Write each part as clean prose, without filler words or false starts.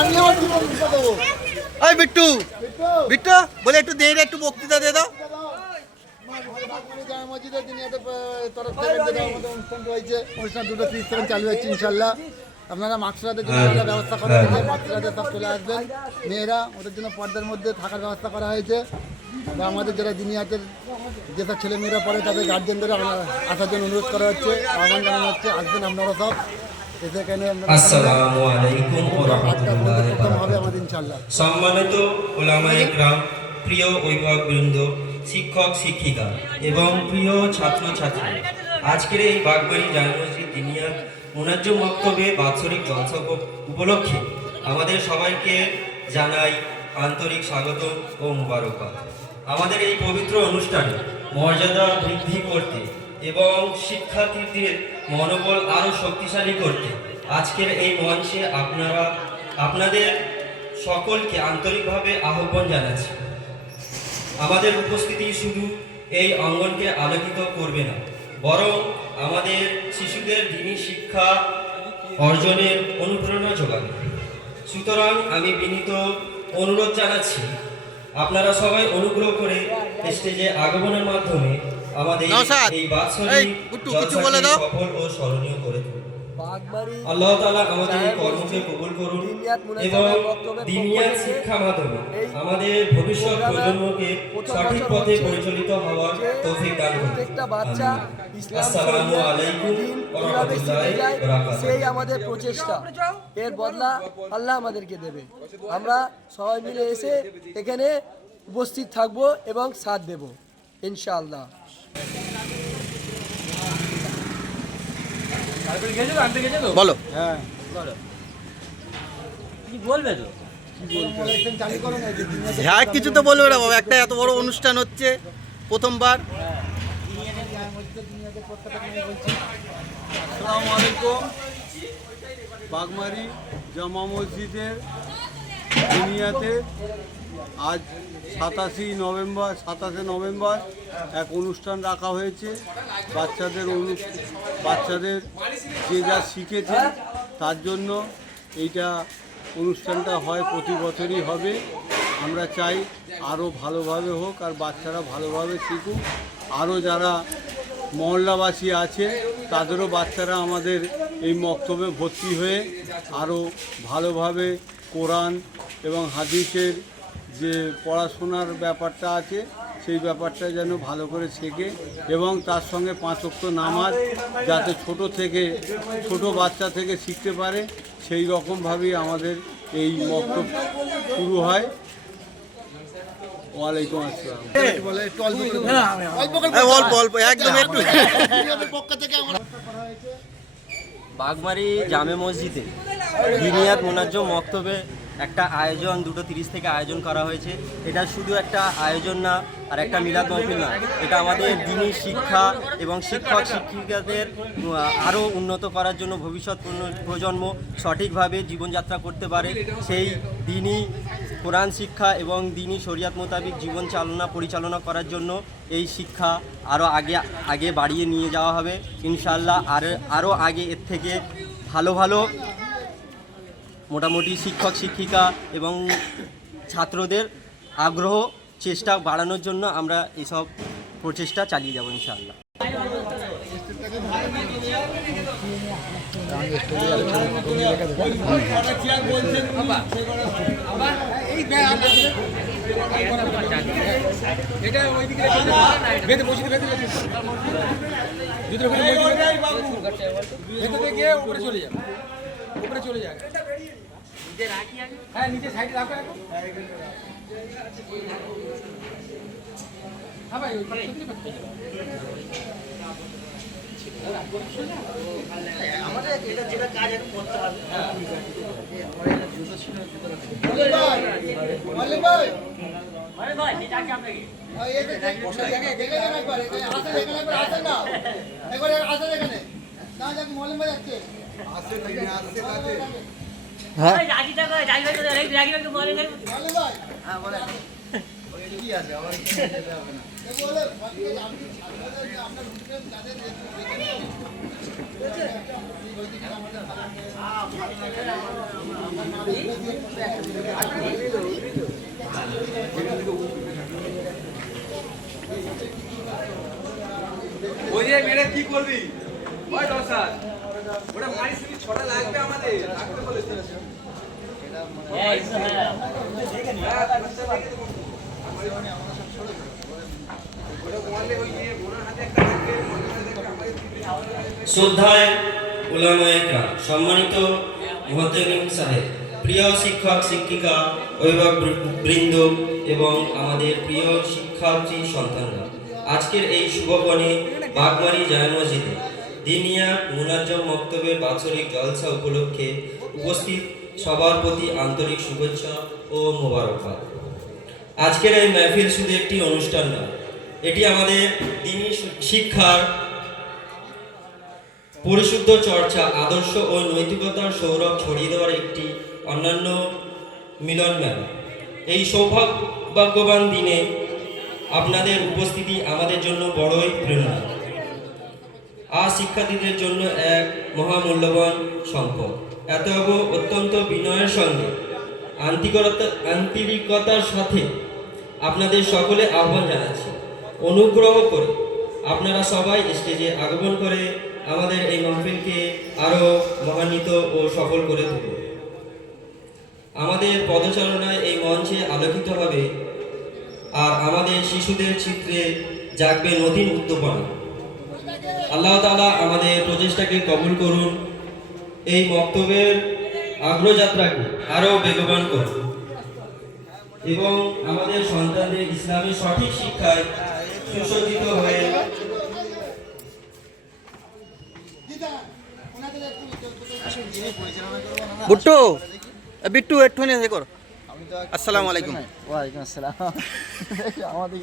আমি আমার জীবন লিখে দেবো। ওই বিট্টু বিট্টু বলে একটু দিয়ে একটু বক্তৃতা দিয়ে দাও। জামে মসজিদের দিনিয়াতে তরফ থেকে আমাদের অনুষ্ঠান রয়েছে, অনুষ্ঠান 2:30 থেকে চালু হচ্ছে ইনশাল্লাহ। আপনারা মাকসুরাদের জন্য আলাদা ব্যবস্থা করা হয়েছে, মাকসুরাদের সব চলে আসবেন মেয়েরা, ওদের জন্য পর্দার মধ্যে থাকার ব্যবস্থা করা হয়েছে। বা আমাদের যারা দিনিয়াতের যেসব ছেলে মেয়েরা পড়ে তাদের গার্জেনদের আসার জন্য অনুরোধ করা হচ্ছে, আহ্বান জানানো হচ্ছে, আসবেন আপনারা সব এখানে। আসসালামু আলাইকুম ওয়া রাহমাতুল্লাহি ওয়া হবে আমাদের বারাকাতুহু। ইনশাল্লাহ। সম্মানিত উলামায়ে কেরাম, প্রিয় অভিভাবকবৃন্দ, শিক্ষক শিক্ষিকা এবং প্রিয় ছাত্রছাত্রী, আজকের এই বাগবাড়ি জামে মসজিদ দিনিয়াত মুনাজ্জম মক্তবে বাৎসরিক জলসা উপলক্ষে আমাদের সবাইকে জানাই আন্তরিক স্বাগত ও মুবারকবাদ। আমাদের এই পবিত্র অনুষ্ঠানে মর্যাদা বৃদ্ধি করতে এবং শিক্ষার্থীদের মনোবল আরও শক্তিশালী করতে আজকের এই মঞ্চে আপনাদের সকলকে আন্তরিকভাবে আহ্বান জানাচ্ছি। আমাদের উপস্থিতি শুধু এই অঙ্গনকে আলোকিত করবে না, বরং আমাদের শিশুদের দ্বীনি শিক্ষা অর্জনের অনুপ্রেরণা যোগাবে। সুতরাং আমি বিনীত অনুরোধ জানাচ্ছি, আপনারা সবাই অনুগ্রহ করে স্টেজে আগমনের মাধ্যমে আমাদের এই বাৎসরিক জলসাকে সফল ও স্মরণীয় করে তুলুন। আল্লাহ তাআলা আমাদের এই কর্মকে কবুল করুন এবং দিনিয়াত শিক্ষা মাধ্যমে আমাদের ভবিষ্যৎ প্রজন্মকে সঠিক পথে পরিচালিত হওয়ার তৌফিক দান করুন। আসসালামু আলাইকুম ওয়া রাহমাতুল্লাহি ওয়া বারাকাতুহু। সেই আমাদের প্রচেষ্টা, এর বদলা আল্লাহ আমাদেরকে দেবে। আমরা সবাই মিলে এসে এখানে উপস্থিত থাকব এবং সাথ দেব ইনশাআল্লাহ। বলো। হ্যাঁ কি বলবে তো? হ্যাঁ কিছু তো বলবে না বাবা, একটা এত বড় অনুষ্ঠান হচ্ছে প্রথমবার। আসসালামু আলাইকুম। বাগমারি জামা মসজিদের দুনিয়াতে আজ 27শে নভেম্বর এক অনুষ্ঠান রাখা হয়েছে। বাচ্চাদের যে যা শিখেছে তার জন্য এইটা অনুষ্ঠানটা হয়, প্রতি বছরই হবে। আমরা চাই আরও ভালোভাবে হোক আর বাচ্চারা ভালোভাবে শিখুক। আরও যারা মহল্লাবাসী আছে তাদেরও বাচ্চারা আমাদের এই মক্তবে ভর্তি হয়ে আরও ভালোভাবে কোরআন এবং হাদিসের যে পড়াশোনার ব্যাপারটা আছে সেই ব্যাপারটা যেন ভালো করে শেখে এবং তার সঙ্গে 5 ওয়াক্ত নামাজ যাতে ছোট বাচ্চা থেকে শিখতে পারে, সেই রকমভাবেই আমাদের এই মক্তব শুরু হয়। ওয়ালাইকুম আসসালাম। অল্প অল্প একদম একটু। বাগমারি জামে মসজিদে দিনিয়াত মুনাজ্জম মক্তবে একটা আয়োজন 2:30 থেকে আয়োজন করা হয়েছে। এটা শুধু একটা আয়োজন না আর একটা মিলাদ মাহফিল না, এটা আমাদের দ্বীনি শিক্ষা এবং শিক্ষক শিক্ষিকাদের আরও উন্নত করার জন্য ভবিষ্যৎ প্রজন্ম সঠিকভাবে জীবনযাত্রা করতে পারে, সেই দ্বীনি কোরআন শিক্ষা এবং দ্বীনি শরিয়াত মোতাবিক জীবন পরিচালনা করার জন্য এই শিক্ষা আরও আগে বাড়িয়ে নিয়ে যাওয়া হবে ইনশাআল্লাহ। আরও আগে এর থেকে ভালো মোটামুটি শিক্ষক শিক্ষিকা এবং ছাত্রদের আগ্রহ চেষ্টা বাড়ানোর জন্য আমরা এসব প্রচেষ্টা চালিয়ে যাব ইনশাআল্লাহ। উপরে চলে যায়। হ্যাঁ নিচে সাইডে রাখো। হ্যাঁ ভাই আমাদের এটা যেটা কাজ একটু করতে হবে। ওই যে মেরে কি করবি ওই দশার ওটা মারিস কি ছটা লাগবে আমাদের রাখতে বলেছে শ্রদ্ধায় উলামায়ে কেরাম, সম্মানিত মুহতামিম সাহেব, প্রিয় শিক্ষক শিক্ষিকা, অভিভাবক বৃন্দ এবং আমাদের প্রিয় শিক্ষার্থী সন্তানরা, আজকের এই শুভক্ষণে বাগমারী জামে মসজিদে দিনিয়া মুনাজ্জম মক্তবের বাৎসরিক জলসা উপলক্ষে উপস্থিত সবার প্রতি আন্তরিক শুভেচ্ছা ও মোবারকবাদ। আজকের এই মাহফিল শুধু একটি অনুষ্ঠান নয়, এটি আমাদের দ্বীনি শিক্ষার পরিশুদ্ধ চর্চা, আদর্শ ও নৈতিকতার সৌরভ ছড়িয়ে দেওয়ার একটি অন্যান্য মিলন মেলা। এই সৌভাগ্যবান দিনে আপনাদের উপস্থিতি আমাদের জন্য বড়ই প্রেরণা। আজ শিক্ষার্থীদের জন্য এক মহামূল্যবান সম্পদ। এতএব অত্যন্ত বিনয়ের সঙ্গে আন্তরিকতার সাথে আপনাদের সকলে আহ্বান জানাচ্ছি, অনুগ্রহ করে আপনারা সবাই স্টেজে আগমন করে আমাদের এই মাহফিলকে আরও মহান্বিত ও সফল করে তুলুন। আমাদের পদচারণায় এই মঞ্চে আলোকিত হবে আর আমাদের শিশুদের চিত্রে জাগবে নতুন উদ্দীপনা। আল্লাহ তাআলা আমাদের প্রচেষ্টাকে কবুল করুন, এই মক্তবের অগ্রযাত্রাকে আরও বেগবান করুন এবং আমাদের সন্তানদের ইসলামী সঠিক শিক্ষায় সুসজ্জিত হয়ে বুট্টু বিট্টু একটুখানি এ করো। আসসালামু আলাইকুম। ওয়ালাইকুম আসসালাম। আমাদের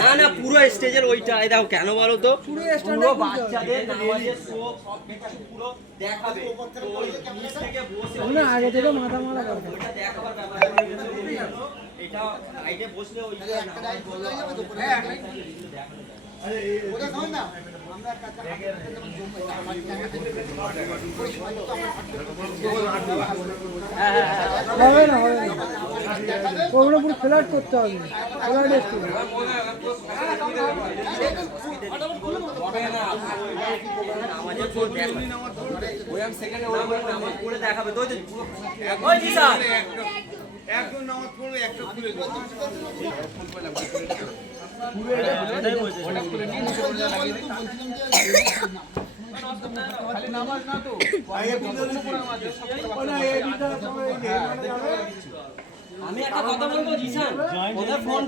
না না পুরো স্টেজের ওইটা এই দেখো কেন বলো তো পুরো বাচ্চাদের নামাজের সব কিছু পুরো দেখাবে তো ওই নিচ থেকে বসে আগে থেকে মাথা মারা করবে ওটা দেখাবার ব্যাপার এটা সাইডে বসলে ওই নামাজ বললো হ্যাঁ আরে ওটা শোন না আমরা হবে না ওগুলো পুরো ফ্ল্যাট করতে হবে ফ্ল্যাট একটু নামাজের পর ওই আমি সেকেন্ডে নামাজ পড়ে দেখাবে তো ওই জি স্যার একজন নামাজ পড়বে একটা খুলে আমি একটা কথা বলবো জিসান ওদের ফোন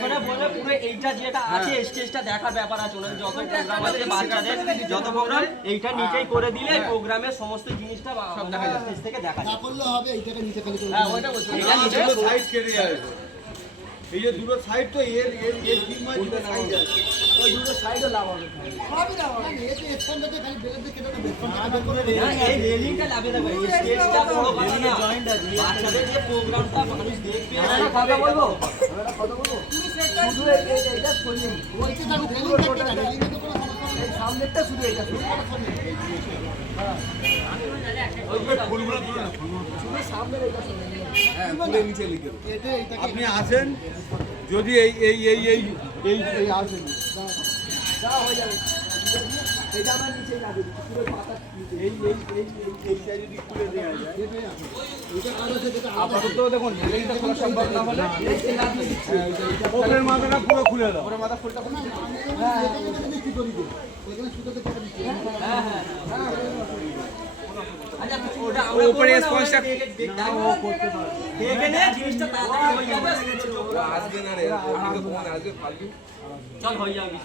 করে বলে পুরো এইটা যেটা আছে স্টেজটা দেখার ব্যাপার আছে ওনাদের যত প্রোগ্রাম আছে বাচ্চাদের যত প্রোগ্রাম এইটা নিচেই করে দিলে প্রোগ্রামের সমস্ত জিনিসটা স্টেজ থেকে দেখা যায় করলে হবে এইটাকে নিচে খালি করে হ্যাঁ ওইটা বলছি এটা নিচে সাইড কেটে যাবে এই যে দুটো সাইড তো এর ঠিক মাঝে দুটো সাইড আছে ওই দুটো সাইডে লাগাবে সবই না এই যে স্পন্দাতে খালি বেলে দিয়ে কেটে বের করে না এই রেলিংটা লাগিয়ে দেবে স্টেজটা বড় কথা না জয়েন্ট আছে বাচ্চাদের যে প্রোগ্রামটা মানুষ দেখবে একটা কথা বলবো শুধু এইটা সরিয়ে নি ওইতে থাকো রেলিং কাটে না রেলিং তো কোনো সমস্যা নেই এই সামনেরটা শুধু এইটা শুধু সামনের এইটা আপনি আসেন যদি এই এই এই এই এই এই আসেন যা হয়ে যাবে এটা আমরা নিচে লাগিয়ে দিচ্ছি পুরো পাতা নিচে এই এই এই এইটা যদি খুলে দেওয়া যায় এটা কাজ আছে যেটা আপাতত দেখুন রেলিংটা খোলা সম্ভব না হলে ওপরের মাথাটা পুরো খুলে দাও হ্যাঁ কি করি এখানে সুতোতে কেটে দিচ্ছি। ওপরে স্পন্সটা এখানে জিনিসটা তাড়াতাড়ি হয়ে যাবে। আসবে না রে, আমি তো ফোন আসবে ফালতু। চল হয়ে যাবে।